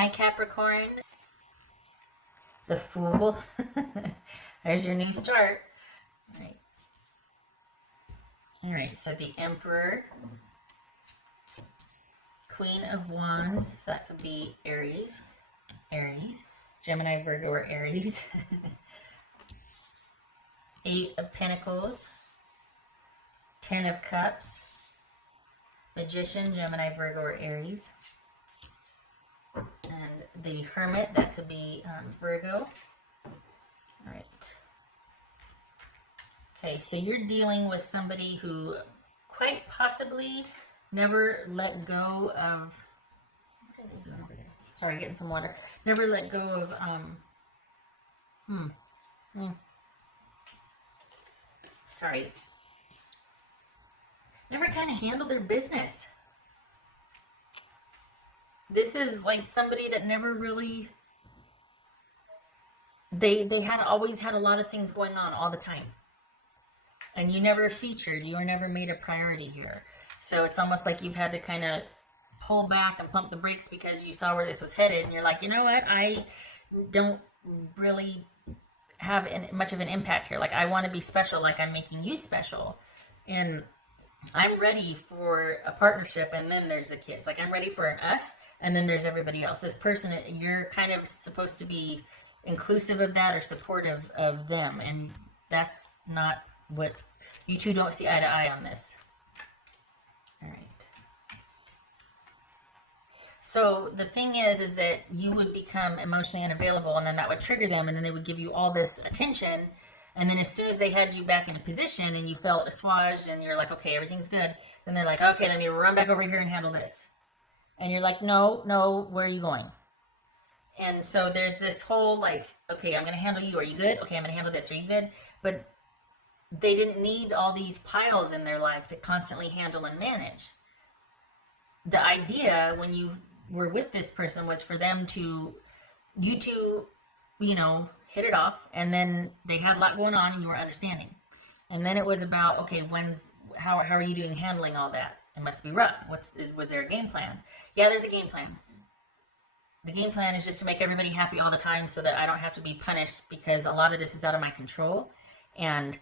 Hi, Capricorn. The Fool. There's your new start. All right, so the Emperor, Queen of Wands, so that could be Aries, Gemini, Virgo, or Aries. Eight of Pentacles, 10 of Cups, Magician, Gemini, Virgo, or Aries. And the Hermit, that could be Virgo. All right. Okay, so you're dealing with somebody who quite possibly never let go of, what are they doing over there? Sorry, getting some water. Never let go of, sorry. Never kind of handled their business. This is like somebody that never really, they had always had a lot of things going on all the time. And you never featured, you were never made a priority here. So it's almost like you've had to kind of pull back and pump the brakes because you saw where this was headed. And you're like, you know what? I don't really have much of an impact here. Like, I want to be special, like I'm making you special. And I'm ready for a partnership. And then there's the kids. Like, I'm ready for an us. And then there's everybody else. This person, you're kind of supposed to be inclusive of that or supportive of them. And that's not what, you two don't see eye to eye on this. All right. So the thing is that you would become emotionally unavailable, and then that would trigger them, and then they would give you all this attention. And then as soon as they had you back in a position and you felt assuaged and you're like, okay, everything's good, then they're like, okay, let me run back over here and handle this. And you're like, no, where are you going? And so there's this whole like, okay, I'm going to handle you. Are you good? Okay, I'm going to handle this. Are you good? But they didn't need all these piles in their life to constantly handle and manage. The idea when you were with this person was for them to, you two, hit it off, and then they had a lot going on and you were understanding. And then it was about, okay, how are you doing handling all that? It must be rough. Was there a game plan? Yeah, there's a game plan. The game plan is just to make everybody happy all the time so that I don't have to be punished, because a lot of this is out of my control. And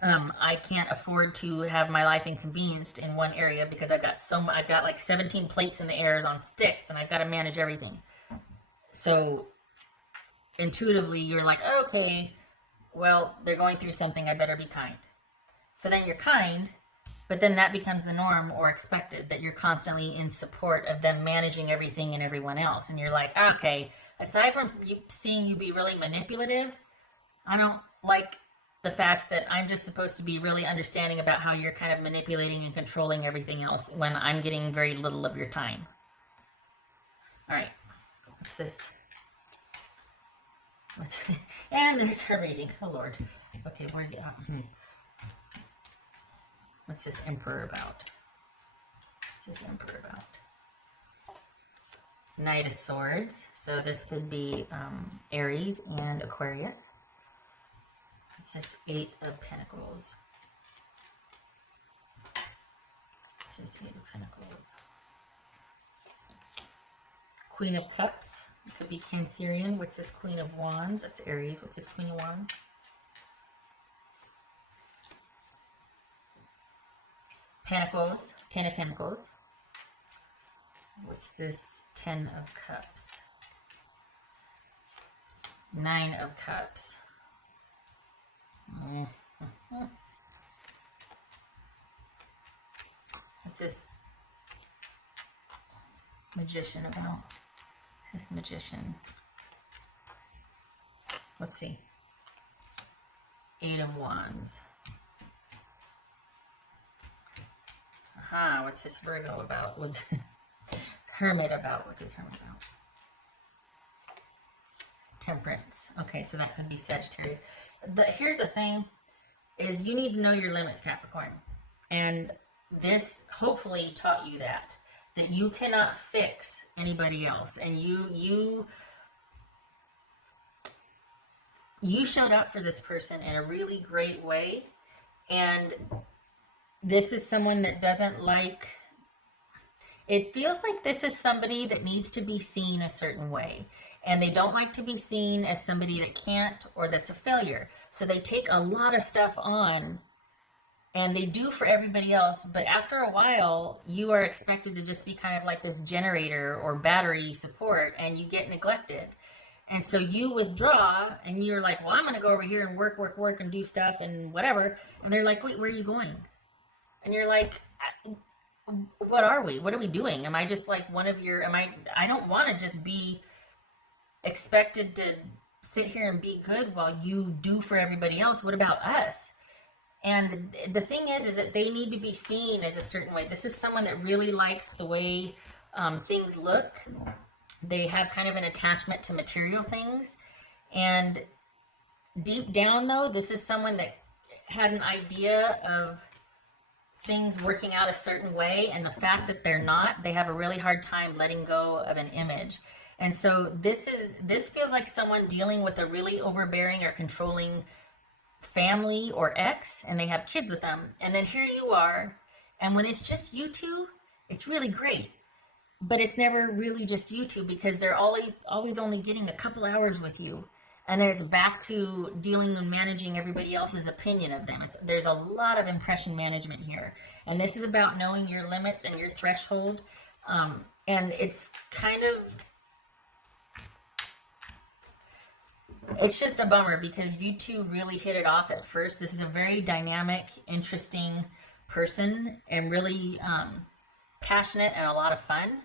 I can't afford to have my life inconvenienced in one area because I've got like 17 plates in the air on sticks, and I've got to manage everything. So intuitively you're like, okay, well, they're going through something, I better be kind. So then you're kind, but then that becomes the norm or expected, that you're constantly in support of them managing everything and everyone else. And you're like, okay, aside from seeing you be really manipulative, I don't like the fact that I'm just supposed to be really understanding about how you're kind of manipulating and controlling everything else when I'm getting very little of your time. All right, what's this? And there's her reading. Oh, Lord. Okay, where's it? What's this Emperor about? What's this Emperor about? Knight of Swords. So this could be Aries and Aquarius. It says Eight of Pentacles. It says Eight of Pentacles. Queen of Cups. It could be Cancerian. What's this Queen of Wands? That's Aries. What's this Queen of Wands? Pentacles. Ten of Pentacles. What's this Ten of Cups? Nine of Cups. What's this Magician about? This Magician. Let's see. Eight of Wands. Aha, what's this Virgo about? What's Hermit about? What's this Hermit about? Temperance. Okay, so that could be Sagittarius. Here's the thing, is you need to know your limits, Capricorn. And this hopefully taught you that you cannot fix anybody else. And you showed up for this person in a really great way. And this is someone that doesn't like, It feels like this is somebody that needs to be seen a certain way. And they don't like to be seen as somebody that can't or that's a failure. So they take a lot of stuff on and they do for everybody else. But after a while, you are expected to just be kind of like this generator or battery support and you get neglected. And so you withdraw and you're like, well, I'm going to go over here and work and do stuff and whatever. And they're like, wait, where are you going? And you're like, what are we? What are we doing? Am I just like one of your, I don't want to just be expected to sit here and be good while you do for everybody else. What about us? And the thing is that they need to be seen as a certain way. This is someone that really likes the way things look. They have kind of an attachment to material things. And deep down though, this is someone that had an idea of things working out a certain way, and the fact that they're not, they have a really hard time letting go of an image. And so this feels like someone dealing with a really overbearing or controlling family or ex, and they have kids with them. And then here you are, and when it's just you two, it's really great. But it's never really just you two, because they're always only getting a couple hours with you. And then it's back to dealing and managing everybody else's opinion of them. There's a lot of impression management here. And this is about knowing your limits and your threshold. And it's kind of, it's just a bummer because you two really hit it off at first. This is a very dynamic, interesting person and really passionate and a lot of fun.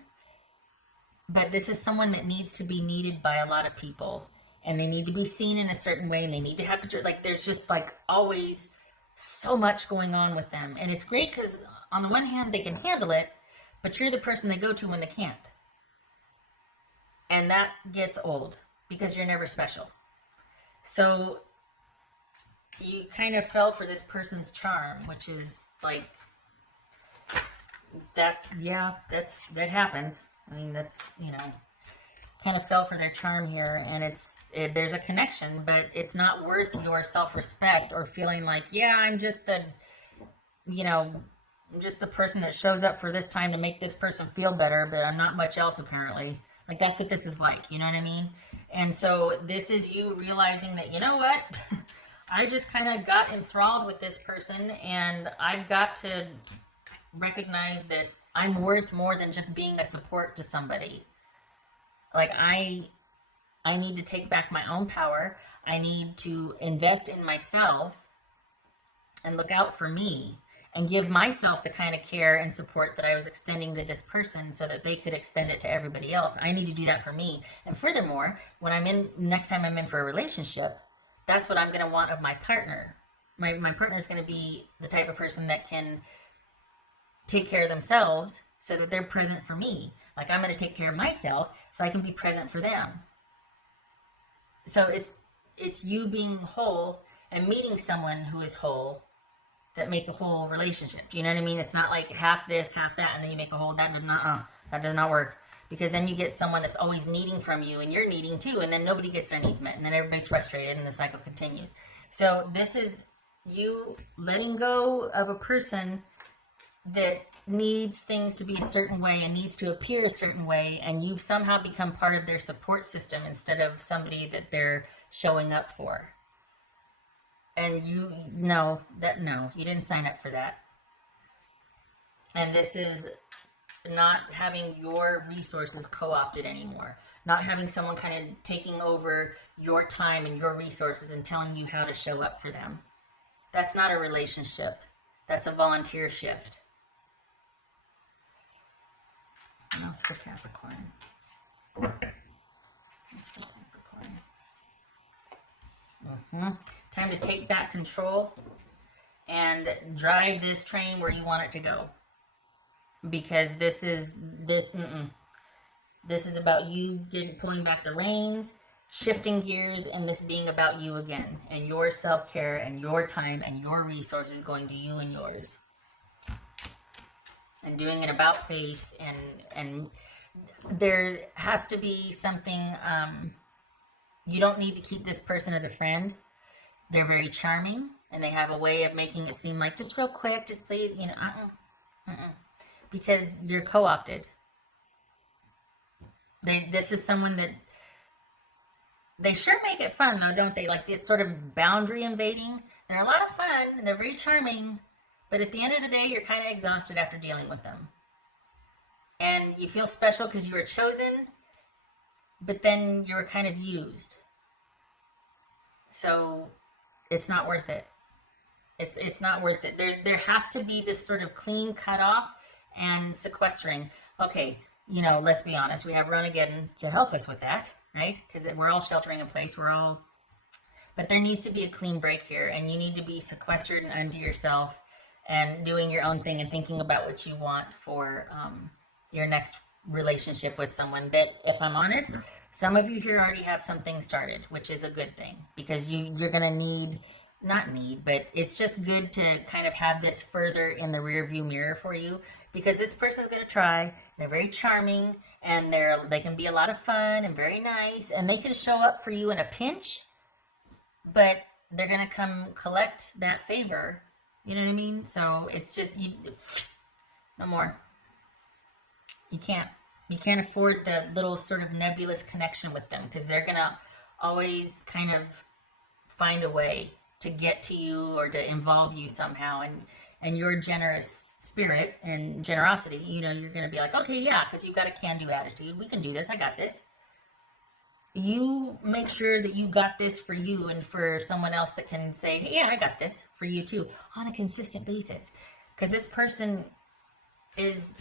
But this is someone that needs to be needed by a lot of people. And they need to be seen in a certain way, and they need to have to, like, there's just like always so much going on with them. And it's great because on the one hand, they can handle it, but you're the person they go to when they can't. And that gets old because you're never special. So you kind of fell for this person's charm, which is like, that happens. I mean, that's, kind of fell for their charm here, and there's a connection, but it's not worth your self-respect or feeling like, yeah, I'm just the person that shows up for this time to make this person feel better, but I'm not much else apparently. Like, that's what this is like, you know what I mean? And so this is you realizing that, you know what, I just kind of got enthralled with this person, and I've got to recognize that I'm worth more than just being a support to somebody. Like, I need to take back my own power. I need to invest in myself and look out for me and give myself the kind of care and support that I was extending to this person so that they could extend it to everybody else. I need to do that for me. And furthermore, next time I'm in for a relationship, that's what I'm going to want of my partner. My partner is going to be the type of person that can take care of themselves so that they're present for me. Like, I'm going to take care of myself so I can be present for them. So it's you being whole and meeting someone who is whole that make a whole relationship. You know what I mean? It's not like half this, half that, and then you make a whole. That does not work. Because then you get someone that's always needing from you, and you're needing too, and then nobody gets their needs met, and then everybody's frustrated, and the cycle continues. So this is you letting go of a person that needs things to be a certain way and needs to appear a certain way, and you've somehow become part of their support system instead of somebody that they're showing up for. And you didn't sign up for that. And this is not having your resources co-opted anymore. Not having someone kind of taking over your time and your resources and telling you how to show up for them. That's not a relationship. That's a volunteer shift. And that's for Capricorn. Time to take back control and drive this train where you want it to go. Because this is about you pulling back the reins, shifting gears, and this being about you again, and your self-care and your time and your resources going to you and yours. And doing it about face, and there has to be something, you don't need to keep this person as a friend. They're very charming, and they have a way of making it seem like, just real quick, just please, because you're co-opted. This is someone that they sure make it fun though, don't they? Like this sort of boundary invading. They're a lot of fun. They're very charming. But at the end of the day, you're kind of exhausted after dealing with them. And you feel special because you were chosen, but then you were kind of used. So it's not worth it. It's not worth it. There has to be this sort of clean cutoff and sequestering. Okay, you know, let's be honest. We have Ronageddon to help us with that, right? Because we're all sheltering in place. But there needs to be a clean break here, and you need to be sequestered and unto yourself and doing your own thing and thinking about what you want for your next relationship with someone that, if I'm honest, some of you here already have something started, which is a good thing, because you're going to but it's just good to kind of have this further in the rear view mirror for you, because this person's going to try. They're very charming, and they can be a lot of fun and very nice, and they can show up for you in a pinch, but they're going to come collect that favor. You know what I mean? So it's just, no more. You can't afford the little sort of nebulous connection with them, because they're going to always kind of find a way to get to you or to involve you somehow. And your generous spirit and generosity, you know, you're going to be like, okay, yeah, because you've got a can-do attitude. We can do this. I got this. You make sure that you got this for you and for someone else that can say, hey, yeah, I got this for you too, on a consistent basis. Because this person is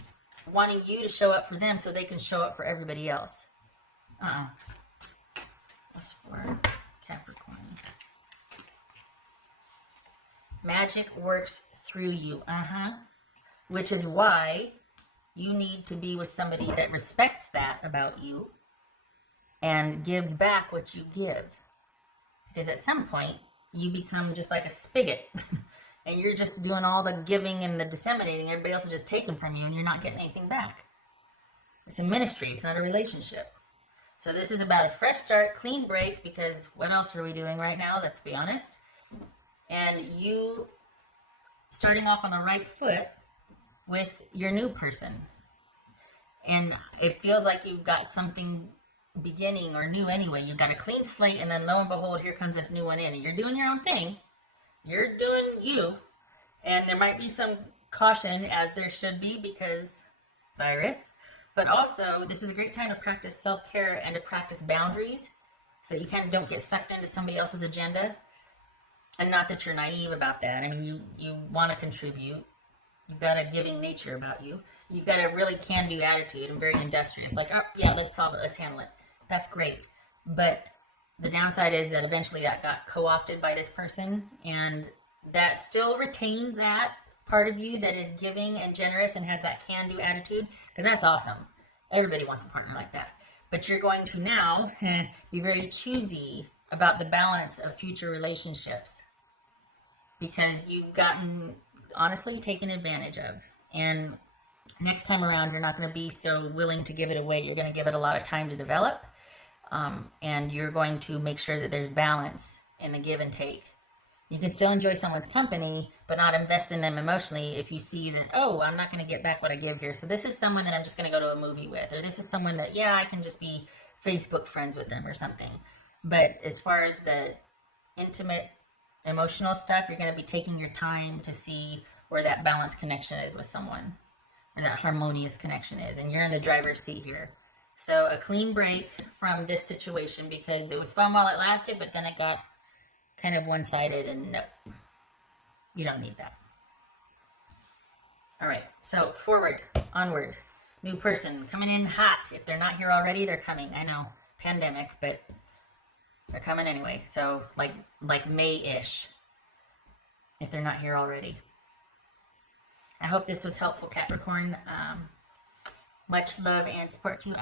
wanting you to show up for them so they can show up for everybody else. That's for Capricorn. Magic works through you. Which is why you need to be with somebody that respects that about you and gives back what you give. Because at some point, you become just like a spigot. And you're just doing all the giving and the disseminating. Everybody else is just taking from you, and you're not getting anything back. It's a ministry. It's not a relationship. So this is about a fresh start, clean break, because what else are we doing right now? Let's be honest. And you starting off on the right foot with your new person. And it feels like you've got something beginning or new anyway. You've got a clean slate, and then lo and behold, here comes this new one in. And you're doing your own thing. You're doing you. And there might be some caution, as there should be, because virus. But also, this is a great time to practice self-care and to practice boundaries, so you kind of don't get sucked into somebody else's agenda. And not that you're naive about that. I mean, you want to contribute. You've got a giving nature about you. You've got a really can-do attitude and very industrious. Like, oh, yeah, let's solve it. Let's handle it. That's great. But the downside is that eventually that got co-opted by this person. And that still retained that part of you that is giving and generous and has that can-do attitude. Because that's awesome. Everybody wants a partner like that. But you're going to now be very choosy about the balance of future relationships, because you've gotten, honestly, taken advantage of. And next time around, you're not going to be so willing to give it away. You're going to give it a lot of time to develop. And you're going to make sure that there's balance in the give and take. You can still enjoy someone's company, but not invest in them emotionally if you see that, oh, I'm not going to get back what I give here. So this is someone that I'm just going to go to a movie with. Or this is someone that, yeah, I can just be Facebook friends with them or something. But as far as the intimate, emotional stuff, you're going to be taking your time to see where that balanced connection is with someone, or that harmonious connection is, and you're in the driver's seat here. So a clean break from this situation, because it was fun while it lasted, but then it got kind of one-sided, and no, you don't need that. All right, so forward, onward, new person coming in hot. If they're not here already, they're coming. I know, pandemic, but they're coming anyway. So like May-ish, if they're not here already. I hope this was helpful, Capricorn. Much love and support to you.